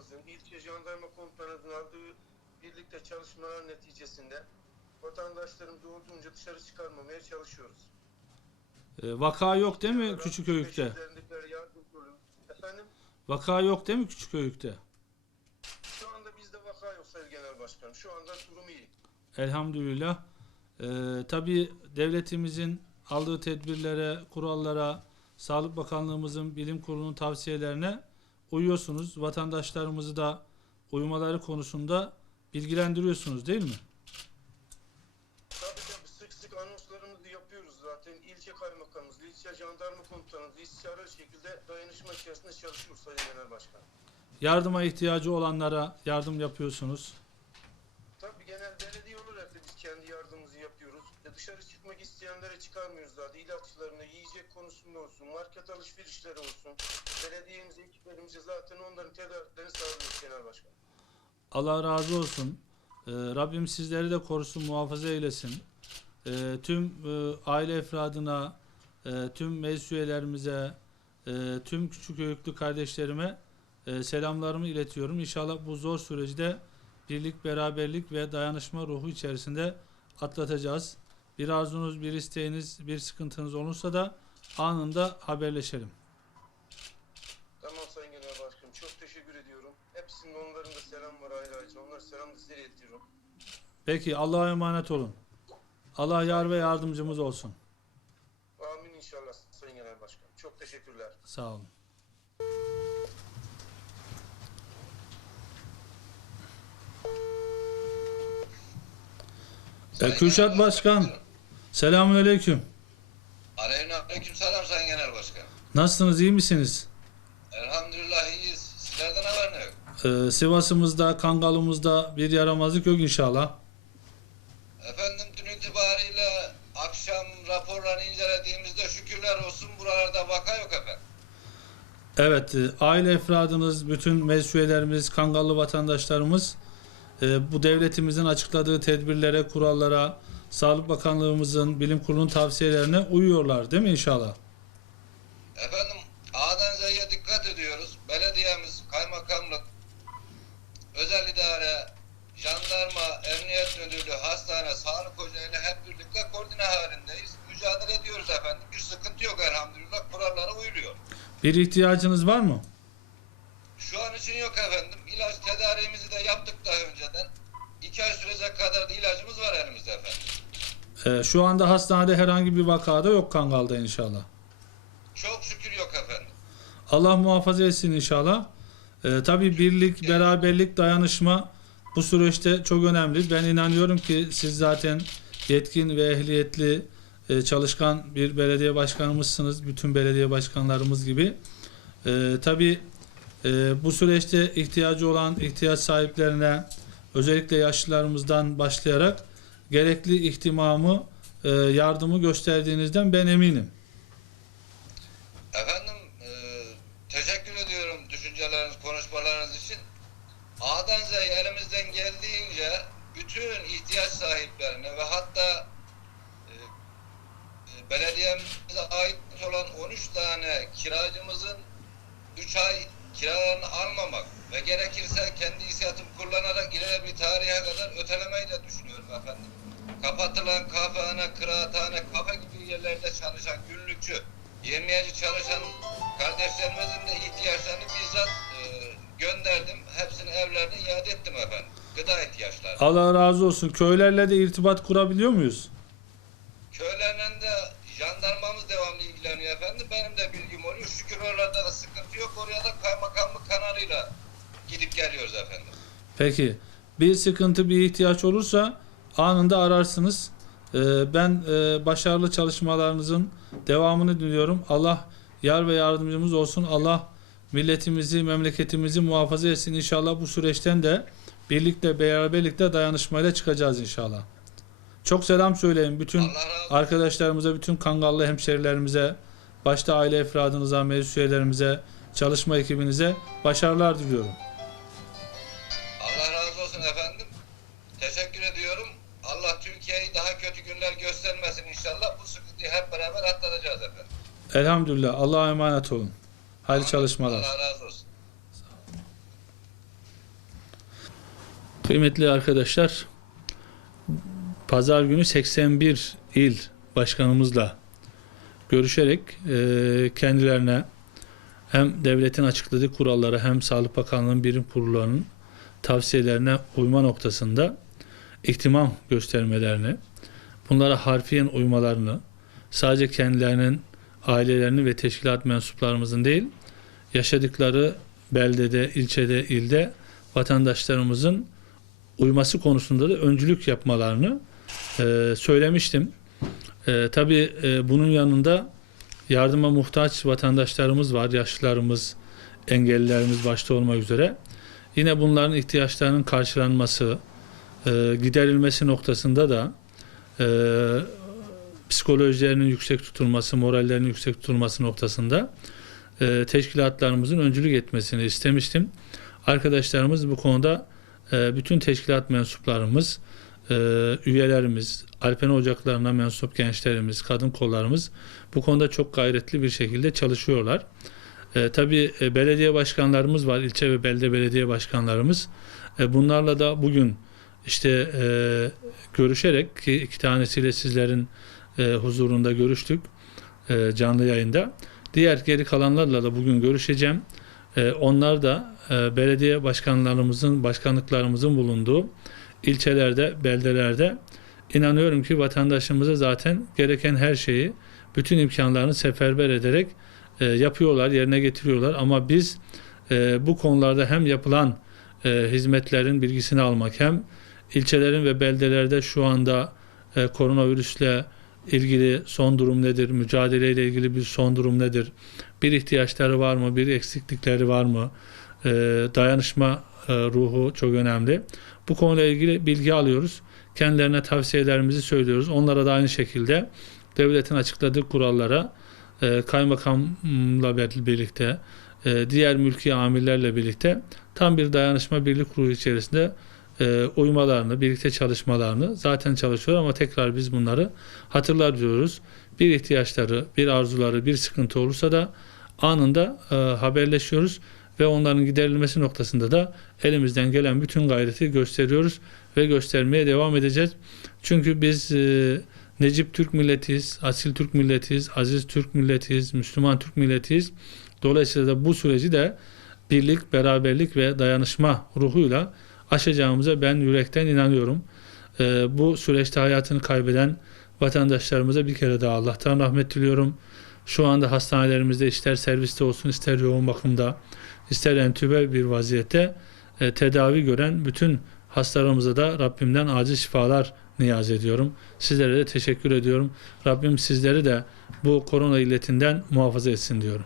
jandarmamızın, ilçe jandarma komutanının aldığı birlikte çalışmalar neticesinde vatandaşlarımızı olduğunca dışarı çıkarmamaya çalışıyoruz. E, vaka yok değil mi yardımcı oluyor. Efendim? Vaka yok değil mi Küçüköyük'te? Şu anda bizde vaka yok Sayın Genel Başkanım. Şu anda durum iyi. Elhamdülillah. Ee, tabii devletimizin aldığı tedbirlere, kurallara, Sağlık Bakanlığımızın bilim kurulunun tavsiyelerine uyuyorsunuz. Vatandaşlarımızı da uymaları konusunda bilgilendiriyorsunuz değil mi? Tabii tabii sık sık anonslarımızı yapıyoruz zaten. İlçe kaymakamımız, ilçe jandarma komutanımız istişare şekilde dayanışma içerisinde çalışıyoruz Sayın Genel Başkanım. Yardıma ihtiyacı olanlara yardım yapıyorsunuz. Tabii genel belediye olarak da biz kendi yardımımızı yapıyoruz. E dışarı çıkmak isteyenlere çıkarmıyoruz zaten. İlaçlarını, yiyecek konusunda olsun, market alışverişleri olsun. Belediyemize, ekiplerimize zaten onların tedariklerini sağlıyoruz Genel Başkanım. Allah razı olsun. Ee, Rabbim sizleri de korusun, muhafaza eylesin. Ee, tüm e, aile efradına, e, tüm meclis e, tüm küçük öykü kardeşlerime selamlarımı iletiyorum. İnşallah bu zor süreci birlik, beraberlik ve dayanışma ruhu içerisinde atlatacağız. Bir arzunuz, bir isteğiniz, bir sıkıntınız olursa da anında haberleşelim. Tamam Sayın Genel Başkanım. Çok teşekkür ediyorum. Hepsinin onların da selam var ayrı ayrıca. Onlara selam da size iletiyorum. Peki Allah'a emanet olun. Allah yar ve yardımcımız olsun. Amin inşallah Sayın Genel Başkanım. Çok teşekkürler. Sağ olun. E, Kürşat Başkan, selamünaleyküm. Aleyküm selam Sayın Genel Başkan. Nasılsınız, iyi misiniz? Elhamdülillah iyiyiz. Sizlerden haber ne yok? E, Sivas'ımızda, Kangal'ımızda bir yaramazlık yok inşallah. Efendim dün itibariyle akşam raporlarını incelediğimizde şükürler olsun buralarda vaka yok efendim. Evet, e, aile efradınız, bütün meclis üyelerimiz, Kangallı vatandaşlarımız e, bu devletimizin açıkladığı tedbirlere, kurallara, Sağlık Bakanlığımızın, Bilim Kurulu'nun tavsiyelerine uyuyorlar değil mi inşallah? Efendim A'dan Z'ye dikkat ediyoruz. Belediyemiz, kaymakamlık, özel idare, jandarma, emniyet müdürlüğü, hastane, sağlık ocağıyla hep birlikte koordine halindeyiz. Mücadele ediyoruz efendim. Bir sıkıntı yok elhamdülillah. Kurallara uyuluyor. Bir ihtiyacınız var mı? Şu an için yok efendim. İlaç tedariğimizi de yaptık daha önceden. İki ay sürecek kadar da ilacımız var elimizde efendim. E, şu anda hastanede herhangi bir vakada yok Kangal'da inşallah. Çok şükür yok efendim. Allah muhafaza etsin inşallah. Ee, tabii birlik, beraberlik, dayanışma bu süreçte çok önemli. Ben inanıyorum ki siz zaten yetkin ve ehliyetli, e, çalışkan bir belediye başkanımızsınız. Bütün belediye başkanlarımız gibi. Ee, tabii e, bu süreçte ihtiyacı olan ihtiyaç sahiplerine, özellikle yaşlılarımızdan başlayarak gerekli ihtimamı, e, yardımı gösterdiğinizden ben eminim. Efendim e, teşekkür ediyorum düşünceleriniz, konuşmalarınız için. A'dan Z'ye elimizden geldiğince bütün ihtiyaç sahiplerine ve hatta e, e, belediyemize ait olan 13 tane kiracımızın 3 ay kiralarını almamak ve gerekirse kendi inisiyatif kullanarak ileri bir tarihe kadar ötelemeyi de düşünüyorum efendim. Kapatılan kafehane, kıraathane, kafe gibi yerlerde çalışan günlükçü, yemeyeci çalışan kardeşlerimizin de ihtiyaçlarını bizzat e, gönderdim. Hepsini evlerine iade ettim efendim. Gıda ihtiyaçları. Allah razı olsun. Köylerle de irtibat kurabiliyor muyuz? Köylerle de jandarmamız devamlı ilgileniyor efendim. Benim de bilgim oluyor. Şükür oralarda da sıkıntı yok. Oraya da kaymakamlık kanalıyla gidip geliyoruz efendim. Peki. Bir sıkıntı, bir ihtiyaç olursa anında ararsınız. Ee, ben e, başarılı çalışmalarınızın devamını diliyorum. Allah yar ve yardımcımız olsun. Allah milletimizi, memleketimizi muhafaza etsin. İnşallah bu süreçten de birlikte, beraberlikte, dayanışmayla çıkacağız inşallah. Çok selam söyleyin bütün arkadaşlarımıza, bütün Kangallı hemşerilerimize, başta aile efradınıza, meclis üyelerimize, çalışma ekibinize başarılar diliyorum. Elhamdülillah. Allah'a emanet olun. Hayırlı çalışmalar. Allah razı olsun. Kıymetli arkadaşlar, pazar günü 81 il başkanımızla görüşerek e, kendilerine hem devletin açıkladığı kurallara hem Sağlık Bakanlığı'nın birim kurullarının tavsiyelerine uyma noktasında ihtimam göstermelerini, bunlara harfiyen uymalarını, sadece kendilerinin, ailelerinin ve teşkilat mensuplarımızın değil, yaşadıkları beldede, ilçede, ilde vatandaşlarımızın uyması konusunda da öncülük yapmalarını e, söylemiştim. E, tabii e, bunun yanında yardıma muhtaç vatandaşlarımız var, yaşlılarımız, engellilerimiz başta olmak üzere. Yine bunların ihtiyaçlarının karşılanması, e, giderilmesi noktasında da e, psikolojilerinin yüksek tutulması, morallerinin yüksek tutulması noktasında e, teşkilatlarımızın öncülük etmesini istemiştim. Arkadaşlarımız bu konuda e, bütün teşkilat mensuplarımız, e, üyelerimiz, Alpene Ocaklarına mensup gençlerimiz, kadın kollarımız bu konuda çok gayretli bir şekilde çalışıyorlar. E, tabii e, belediye başkanlarımız var, ilçe ve belde belediye başkanlarımız. E, bunlarla da bugün işte e, görüşerek ki iki tanesiyle sizlerin e, huzurunda görüştük e, canlı yayında. Diğer geri kalanlarla da bugün görüşeceğim. E, onlar da e, belediye başkanlarımızın, başkanlıklarımızın bulunduğu ilçelerde, beldelerde inanıyorum ki vatandaşımıza zaten gereken her şeyi, bütün imkanlarını seferber ederek e, yapıyorlar, yerine getiriyorlar. Ama biz e, bu konularda hem yapılan e, hizmetlerin bilgisini almak hem ilçelerin ve beldelerde şu anda e, koronavirüsle ilgili son durum nedir, mücadeleyle ilgili bir son durum nedir, bir ihtiyaçları var mı, bir eksiklikleri var mı, e, dayanışma e, ruhu çok önemli. Bu konuyla ilgili bilgi alıyoruz. Kendilerine tavsiyelerimizi söylüyoruz. Onlara da aynı şekilde devletin açıkladığı kurallara e, kaymakamla birlikte, e, diğer mülki amirlerle birlikte tam bir dayanışma birlik ruhu içerisinde e, uymalarını, birlikte çalışmalarını zaten çalışıyor ama tekrar biz bunları hatırlar diyoruz. Bir ihtiyaçları, bir arzuları, bir sıkıntı olursa da anında e, haberleşiyoruz ve onların giderilmesi noktasında da elimizden gelen bütün gayreti gösteriyoruz ve göstermeye devam edeceğiz. Çünkü biz e, Necip Türk milletiyiz, asil Türk milletiyiz, aziz Türk milletiyiz, Müslüman Türk milletiyiz. Dolayısıyla da bu süreci de birlik, beraberlik ve dayanışma ruhuyla aşacağımıza ben yürekten inanıyorum. Ee, bu süreçte hayatını kaybeden vatandaşlarımıza bir kere daha Allah'tan rahmet diliyorum. Şu anda hastanelerimizde ister serviste olsun ister yoğun bakımda ister entübe bir vaziyette e, tedavi gören bütün hastalarımıza da Rabbimden acil şifalar niyaz ediyorum. Sizlere de teşekkür ediyorum. Rabbim sizleri de bu korona illetinden muhafaza etsin diyorum.